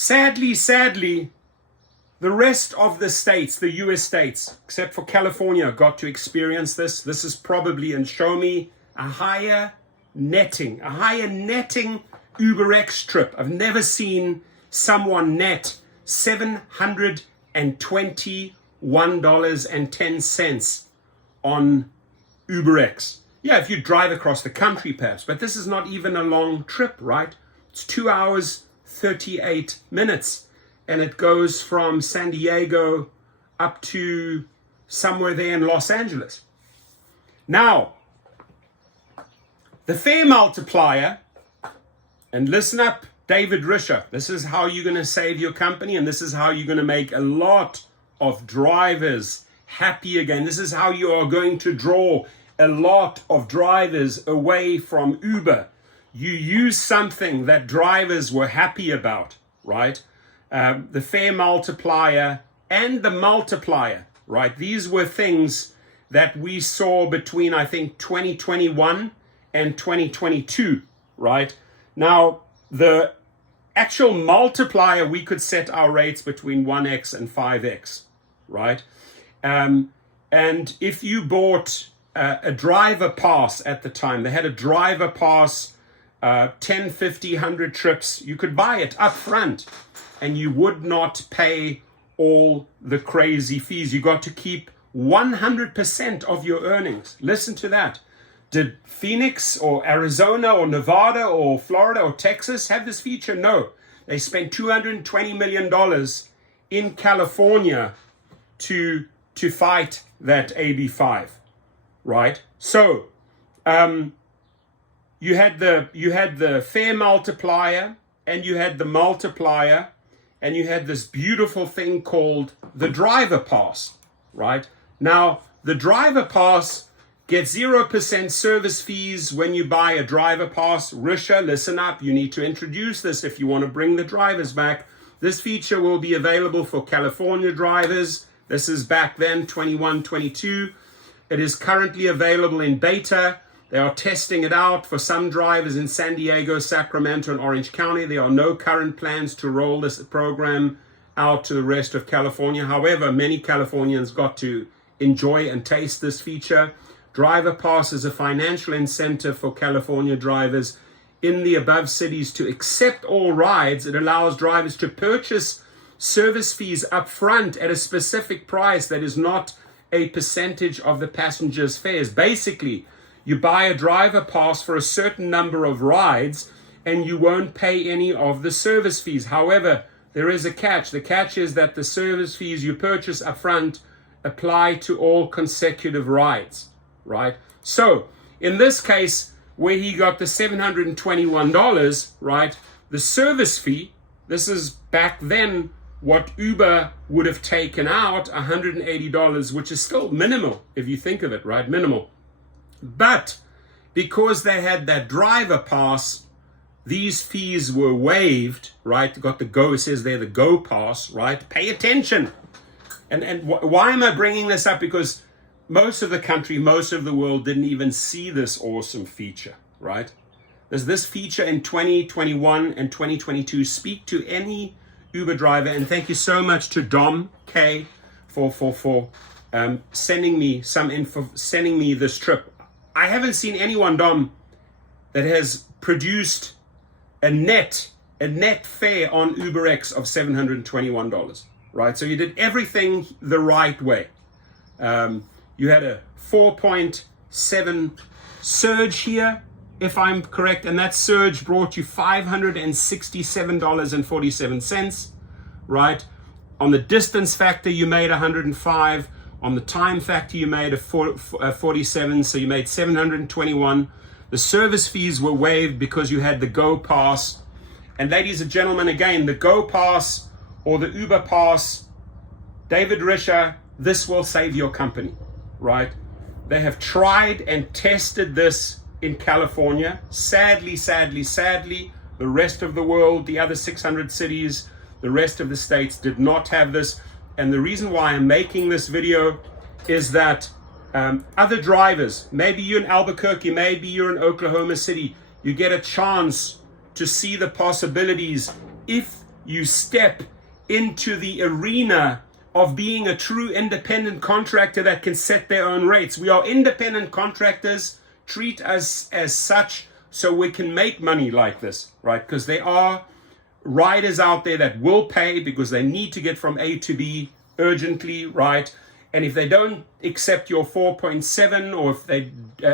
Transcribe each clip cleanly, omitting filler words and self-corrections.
Sadly, the rest of the states, the US states, except for California, got to experience this. This is probably, and show me a higher netting UberX trip. I've never seen someone net $721.10 on UberX. Yeah, if you drive across the country perhaps, but this is not even a long trip, right? It's 2 hours, 38 minutes. And it goes from San Diego up to somewhere there in Los Angeles. Now, the fare multiplier, and listen up, David Risher, this is how you're going to save your company, and this is how you're going to make a lot of drivers happy again. This is how you are going to draw a lot of drivers away from Uber. You use something that drivers were happy about, right? The fare multiplier and the multiplier, right? These were things that we saw between, I think, 2021 and 2022, right? Now, the actual multiplier, we could set our rates between 1x and 5x, right? And if you bought a driver pass at the time, they had a driver pass, 10, 50, 100 trips, you could buy it up front and you would not pay all the crazy fees. You got to keep 100% of your earnings. Listen to that. Did Phoenix or Arizona or Nevada or Florida or Texas have this feature? No. They spent $220 million in California to fight that AB5, right? So you had the fare multiplier, and you had the multiplier, and you had this beautiful thing called the driver pass, right? Now, the driver pass gets 0% service fees when you buy a driver pass. Risha, listen up. You need to introduce this if you want to bring the drivers back. This feature will be available for California drivers. This is back then, 21, 22. It is currently available in beta. They are testing it out for some drivers in San Diego, Sacramento, and Orange County. There are no current plans to roll this program out to the rest of California. However, many Californians got to enjoy and taste this feature. Driver Pass is a financial incentive for California drivers in the above cities to accept all rides. It allows drivers to purchase service fees up front at a specific price that is not a percentage of the passenger's fares. Basically, you buy a driver pass for a certain number of rides and you won't pay any of the service fees. However, there is a catch. The catch is that the service fees you purchase up front apply to all consecutive rides, right? So in this case, where he got the $721, right, the service fee, this is back then what Uber would have taken out, $180, which is still minimal if you think of it, right? Minimal. But because they had that driver pass, these fees were waived, right? Got the go, it says there, the go pass, right? Pay attention. And why am I bringing this up? Because most of the country, most of the world didn't even see this awesome feature, right? Does this feature in 2021 and 2022 speak to any Uber driver? And thank you so much to Dom K for sending me some info, sending me this trip. I haven't seen anyone, Dom, that has produced a net fare on UberX of $721, right? So you did everything the right way. You had a 4.7 surge here, if I'm correct, and that surge brought you $567.47, right? On the distance factor, you made 105. On the time factor, you made a 47, so you made 721. The service fees were waived because you had the Go Pass. And ladies and gentlemen, again, the Go Pass or the Uber Pass, David Risher, this will save your company, right? They have tried and tested this in California. Sadly, the rest of the world, the other 600 cities, the rest of the states did not have this. And the reason why I'm making this video is that other drivers, maybe you're in Albuquerque, maybe you're in Oklahoma City, you get a chance to see the possibilities if you step into the arena of being a true independent contractor that can set their own rates. We are independent contractors. Treat us as such so we can make money like this, right? Because there are riders out there that will pay because they need to get from A to B urgently, right? And if they don't accept your 4.7, or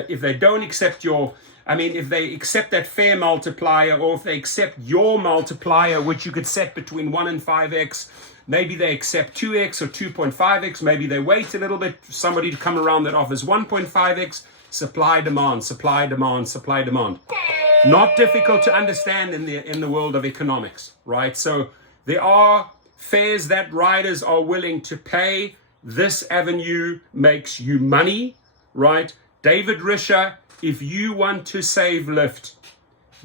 if they don't accept your, if they accept that fare multiplier, or if they accept your multiplier, which you could set between 1 and 5x, maybe they accept 2x or 2.5x, maybe they wait a little bit for somebody to come around that offers 1.5x, supply, demand, supply, demand, supply, demand. Not difficult to understand in the world of economics, right? So there are fares that riders are willing to pay. This avenue makes you money, right? David Risher, if you want to save Lyft,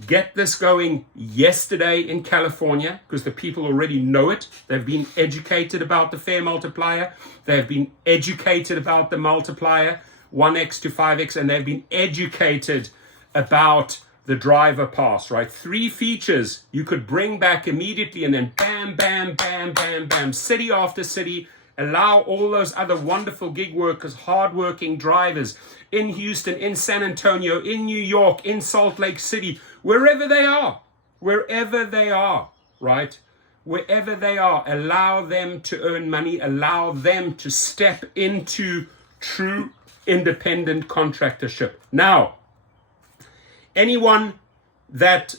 get this going yesterday in California, because the people already know it. They've been educated about the fare multiplier. They've been educated about the multiplier, 1x to 5x, and they've been educated about the driver pass, right? 3 features you could bring back immediately, and then bam, bam, bam, bam, bam, city after city. Allow all those other wonderful gig workers, hardworking drivers in Houston, in San Antonio, in New York, in Salt Lake City, wherever they are, right? Wherever they are, allow them to earn money, allow them to step into true independent contractorship. Now, anyone that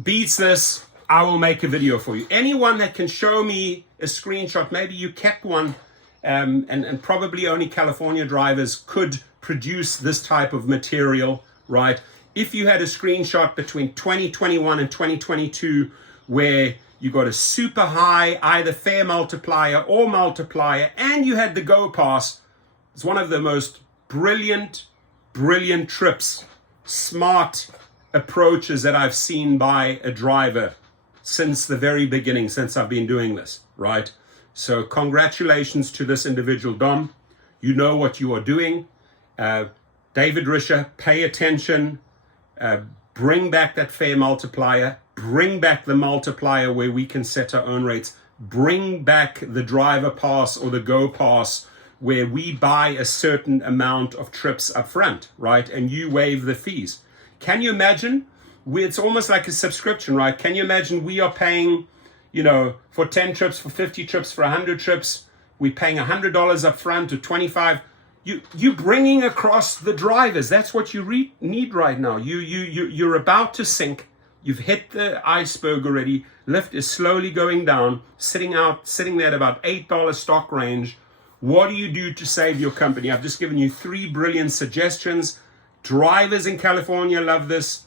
beats this, I will make a video for you. Anyone that can show me a screenshot, maybe you kept one, and probably only California drivers could produce this type of material, right? If you had a screenshot between 2021 and 2022 where you got a super high either fare multiplier or multiplier, and you had the Go Pass, it's one of the most brilliant trips, smart approaches that I've seen by a driver since the very beginning, since I've been doing this, right? So congratulations to this individual, Dom. You know what you are doing. David Risher, pay attention. Bring back that fare multiplier. Bring back the multiplier where we can set our own rates. Bring back the driver pass or the Go Pass where we buy a certain amount of trips up front, right? And you waive the fees. Can you imagine? It's almost like a subscription, right? Can you imagine we are paying, for 10 trips, for 50 trips, for 100 trips, we're paying $100 up front or 25. You're bringing across the drivers. That's what you need right now. You're about to sink. You've hit the iceberg already. Lyft is slowly going down, sitting there at about $8 stock range. What do you do to save your company? I've just given you 3 brilliant suggestions. Drivers in California love this.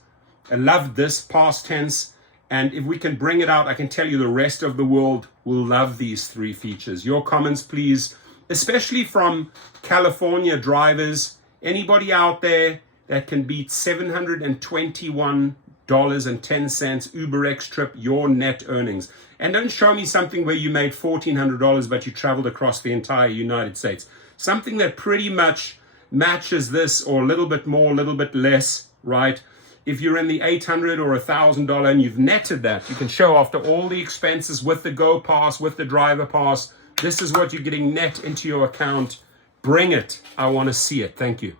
I love this past tense. And if we can bring it out, I can tell you the rest of the world will love these 3 features. Your comments, please, especially from California drivers. Anybody out there that can beat $721.10 UberX trip, your net earnings. And don't show me something where you made $1,400 but you traveled across the entire United States. Something that pretty much matches this, or a little bit more, a little bit less, right? If you're in the $800 or $1,000 and you've netted that, you can show after all the expenses with the Go Pass, with the driver pass, this is what you're getting net into your account. Bring it. I want to see it. Thank you.